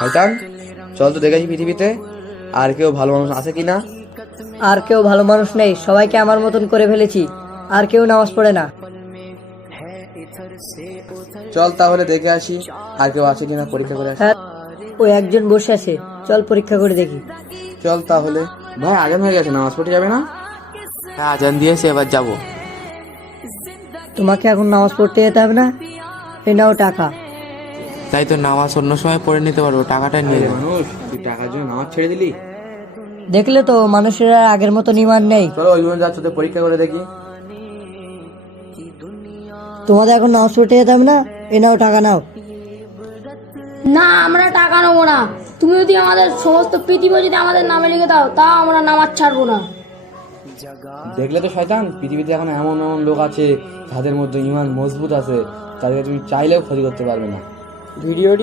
শয়তান, চল তো দেখে আসি পৃথিবীতে আর কেউ ভালো মানুষ আছে কিনা। আর কেউ ভালো মানুষ নেই, সবাইকে আমার মতন করে ফেলেছি, আর কেউ নামাজ পড়ে না। চল তাহলে দেখে আসি আর কেউ আছে কিনা, পরীক্ষা করে আসি। হ্যাঁ, ওই একজন বসে আছে, চল পরীক্ষা করে দেখি। চল তাহলে। ভাই আজান হয়ে গেছে, নামাজ পড়তে যাবে না? হ্যাঁ, আজান দিয়েছে, এবার যাবো। তোমাকে এখন নামাজ পড়তে যেতে হবে না, এ নাও টাকা। তাই তো, নামাজ অন্য সময় পড়ে নিতে পারবো, টাকাটা নিয়ে নাও। মানুষ, তুই টাকার জন্য নামাজ ছেড়ে দিলি? দেখলে তো মানুষের আর আগের মতো ইমান নেই। চলো ওই যাচ্ছ, পরীক্ষা করে দেখি। তোমাদের এখন নামাজ পড়তে যেতে হবে না, এ নাও টাকা নাও। না, আমরা টাকা নেবো না। তুমি যদি আমাদের সমস্ত পৃথিবী যদি আমাদের নামে লিখে দাও, তাও আমরা নামাজ ছাড়বো না। দেখলে তো শয়তান, পৃথিবীতে এখন এমন এমন লোক আছে যাদের মধ্যে ইমান মজবুত আছে, তাদেরকে তুমি চাইলেও ক্ষতি করতে পারবে না। ভিডিওটি